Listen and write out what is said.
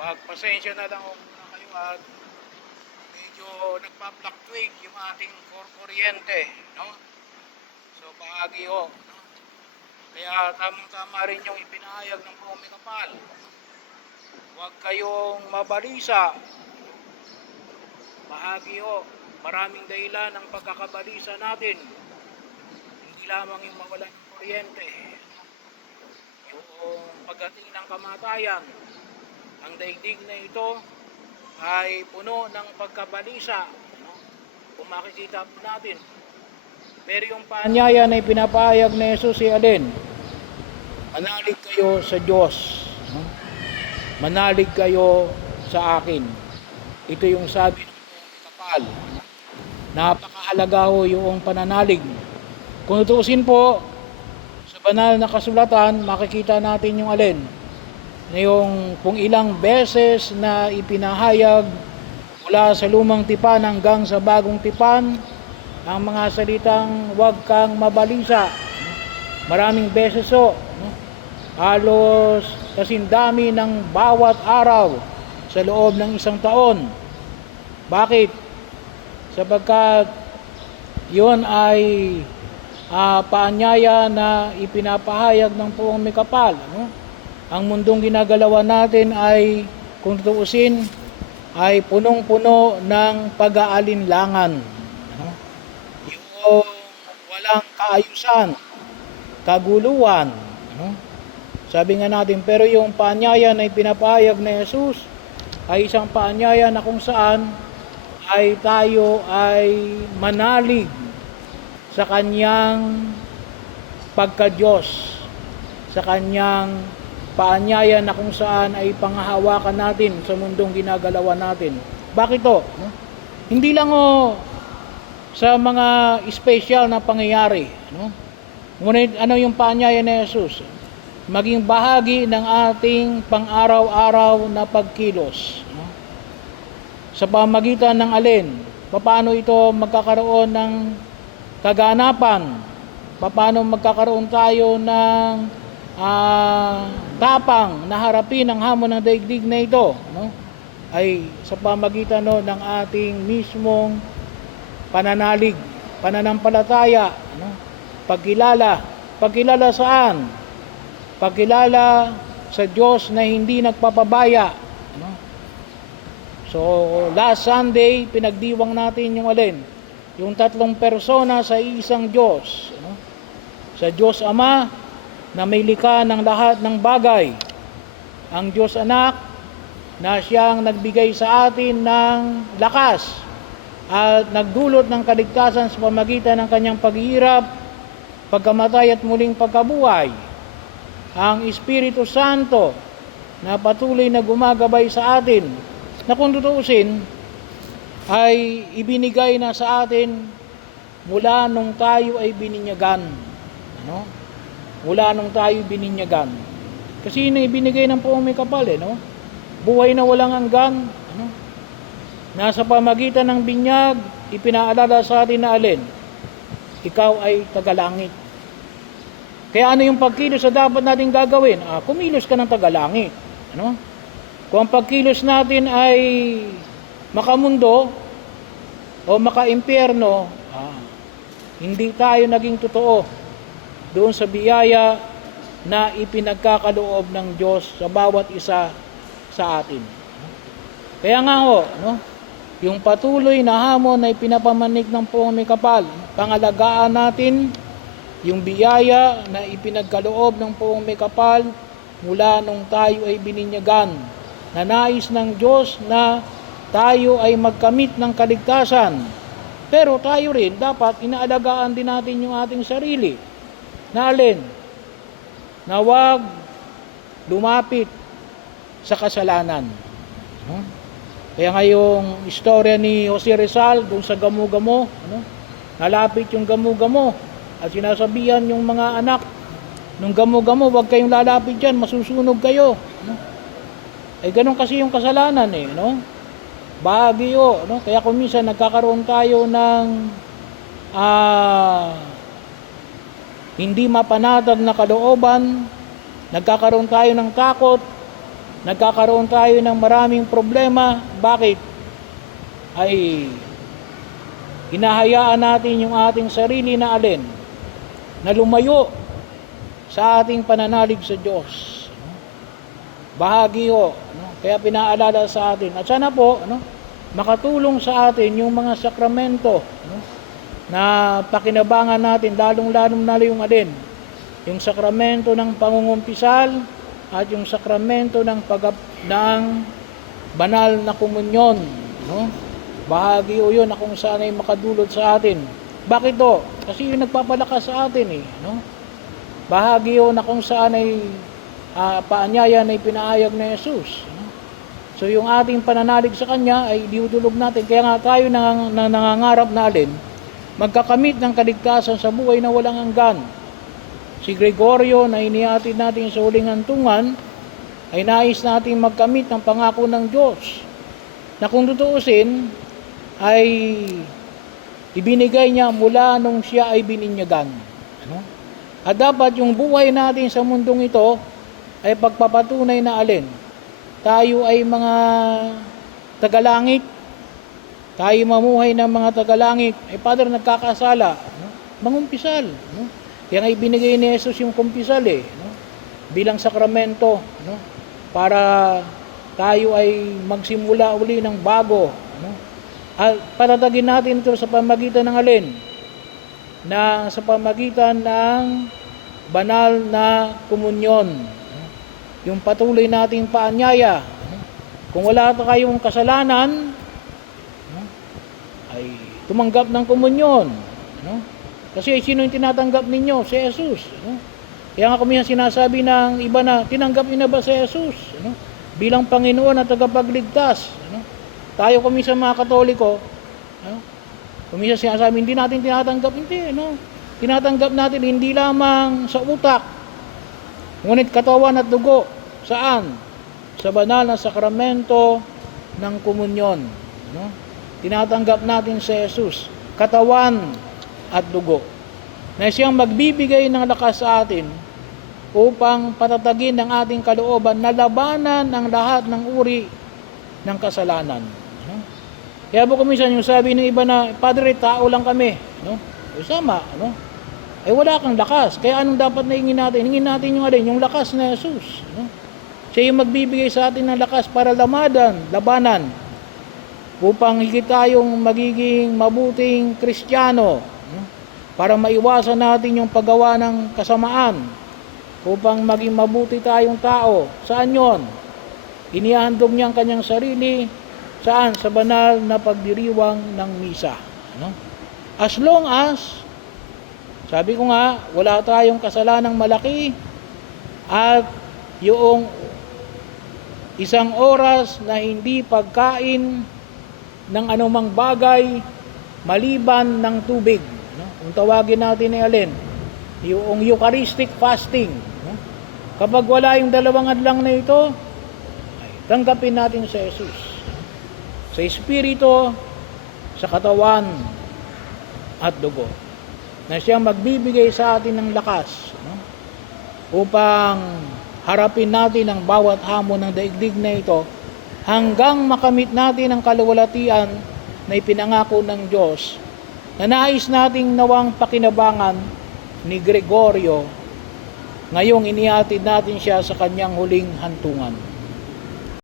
Pagpasensya na lang muna kayo at medyo nagpa-fluctuate yung ating kuryente, no? So bahagi ho, no? Kaya tamang-tama rin yung ipinahayag ng buong kapal. Huwag kayong mabalisa. Bahagi ho, maraming dahilan ng pagkakabalisa natin. Hindi lamang yung mawalan ng kuryente, yung pagdating ng kamatayan. Ang daigdig na ito ay puno ng pagkabalisa, no? Kung makikita po natin. Pero yung paanyaya na ipinapahayag ni Jesus ay alin? Manalig kayo sa Diyos, no? Manalig kayo sa akin. Ito yung sabi ng kapal. Napakahalaga ho yung pananalig. Kung tutuusin po sa banal na kasulatan, makikita natin yung alin, na yung kung ilang beses na ipinahayag mula sa lumang tipan hanggang sa bagong tipan ang mga salitang huwag kang mabalisa. Maraming beses o, no? Halos kasindami ng bawat araw sa loob ng isang taon. Bakit? Sapagkat yun ay paanyaya na ipinapahayag ng buong may kapal, no? Ang mundong ginagalawan natin ay, kung tutuusin, ay punong-puno ng pag-aalinlangan, no? Yung walang kaayusan, kaguluhan, no? Sabi nga natin, pero yung paanyaya na ipinapahayag na Jesus ay isang paanyaya na kung saan ay tayo ay manalig sa kanyang pagka-Diyos, sa kanyang paanyaya na kung saan ay panghahawakan natin sa mundong ginagalawan natin. Bakit to? No? Hindi lang sa mga special na pangyayari, no? Ngunit ano yung paanyaya ni Jesus? Maging bahagi ng ating pang-araw-araw na pagkilos, no? Sa pamagitan ng alin? Paano ito magkakaroon ng kaganapan? Paano magkakaroon tayo ng tapang na harapin ang hamon ng daigdig na ito, no? Ay sa pamagitan ng ating mismong pananalig, pananampalataya, no? Pagkilala saan? Pagkilala sa Diyos na hindi nagpapabaya, no? So last Sunday pinagdiwang natin yung alin, yung tatlong persona sa isang Diyos, no? Sa Diyos Ama na may likha ng lahat ng bagay, ang Diyos Anak na siyang nagbigay sa atin ng lakas at nagdulot ng kaligtasan sa pamagitan ng kanyang paghihirap, pagkamatay at muling pagkabuhay. Ang Espiritu Santo na patuloy na gumagabay sa atin, na kung tutuusin ay ibinigay na sa atin mula nung tayo ay bininyagan, ano? Mula nung tayo bininyagan. Kasi yun ay binigay ng buong may kapal, no? Buhay na walang hanggan, ano? Nasa pamagitan ng binyag, ipinaalala sa atin na alin? Ikaw ay tagalangit. Kaya ano yung pagkilos na dapat natin gagawin? Kumilos ka ng tagalangit, ano? Kung ang pagkilos natin ay makamundo o maka-impyerno, hindi tayo naging totoo doon sa biyaya na ipinagkakaloob ng Diyos sa bawat isa sa atin. Kaya nga no, yung patuloy na hamon na ipinapamanik ng buong may kapal, pangalagaan natin yung biyaya na ipinagkaloob ng buong may kapal mula nung tayo ay bininyagan, na nais ng Diyos na tayo ay magkamit ng kaligtasan. Pero tayo rin dapat inaalagaan din natin yung ating sarili, na alin? Na huwag lumapit sa kasalanan. Kaya ngayong istorya ni Jose Rizal doon sa Gamo-Gamo, nalapit yung Gamo-Gamo at sinasabihan yung mga anak nung Gamo-Gamo, huwag kayong lalapit dyan, masusunog kayo. Ay ganun kasi yung kasalanan, no? Bahagi no? Kaya kung minsan nagkakaroon tayo ng hindi mapanatag na kalooban, nagkakaroon tayo ng takot, nagkakaroon tayo ng maraming problema. Bakit? Ay hinahayaan natin yung ating sarili na alin? Na lumayo sa ating pananalig sa Diyos. Bahagi ho, kaya pinaalala sa atin. At sana po, makatulong sa atin yung mga sakramento, na pakinabangan natin, lalong-lalong na yung alin, yung sakramento ng pangungumpisal at yung sakramento ng banal na komunyon. Bahagi o yun na kung saan ay makadulot sa atin. Bakit to? Kasi yung nagpapalakas sa atin bahagi o na kung saan ay paanyaya na ipinaayag na Jesus. So yung ating pananalig sa Kanya ay diudulog natin. Kaya nga tayo nangangarap na alin, magkakamit ng kaligtasan sa buhay na walang hanggan. Si Gregorio na inihatid natin sa huling hantungan ay nais natin magkamit ng pangako ng Diyos na kung tutuusin ay ibinigay niya mula nung siya ay bininyagan. At dapat yung buhay natin sa mundong ito ay pagpapatunay na alin. Tayo ay mga tagalangit. Tayo mamuhay ng mga tagalangit. Father, nagkakasala. Mangumpisal. Kaya nga ibinigay ni Jesus yung kumpisal bilang sakramento. Para tayo ay magsimula uli ng bago. At patatagin natin ito sa pamagitan ng alin? Sa pamagitan ng banal na komunyon. Yung patuloy nating paanyaya. Kung wala pa kayong kasalanan, ay tumanggap ng komunyon. Kasi sino yung tinatanggap ninyo? Si Jesus. Kaya nga kumisan sinasabi ng iba na, tinanggap niyo na ba si Jesus? Bilang Panginoon at tagapagligtas. Tayo kumisan mga Katoliko, kumisan sinasabi, hindi natin tinatanggap. Hindi, tinatanggap natin hindi lamang sa utak, ngunit katawan at dugo. Saan? Sa banal na sakramento ng komunyon. Tinatanggap natin si Jesus, katawan at dugo, na siyang magbibigay ng lakas sa atin upang patatagin ng ating kalooban na labanan ang lahat ng uri ng kasalanan. Kaya po kuminsan yung sabi ng iba na, Padre, tao lang kami. Sama, ay wala kang lakas. Kaya anong dapat na hingin natin? Hingin natin yung alin, yung lakas na Jesus. Siya yung magbibigay sa atin ng lakas para labanan, upang higit tayong magiging mabuting Kristiyano, para maiwasan natin yung paggawa ng kasamaan, upang maging mabuti tayong tao. Saan yon? Inihandog niya ang kanyang sarili. Saan? Sa banal na pagdiriwang ng misa. As long as, sabi ko nga, wala tayong kasalanang malaki at yung isang oras na hindi pagkain ng anumang bagay maliban ng tubig. Kung tawagin natin ay alin, yung Eucharistic fasting. Kapag wala yung dalawang adlang na ito, ay tanggapin natin si Jesus. Sa Espiritu, sa katawan at dugo. Na siyang magbibigay sa atin ng lakas upang harapin natin ang bawat hamon ng daigdig na ito hanggang makamit natin ang kaluwalhatian na ipinangako ng Diyos na nais nating nawang pakinabangan ni Gregorio ngayong inihatid natin siya sa kanyang huling hantungan.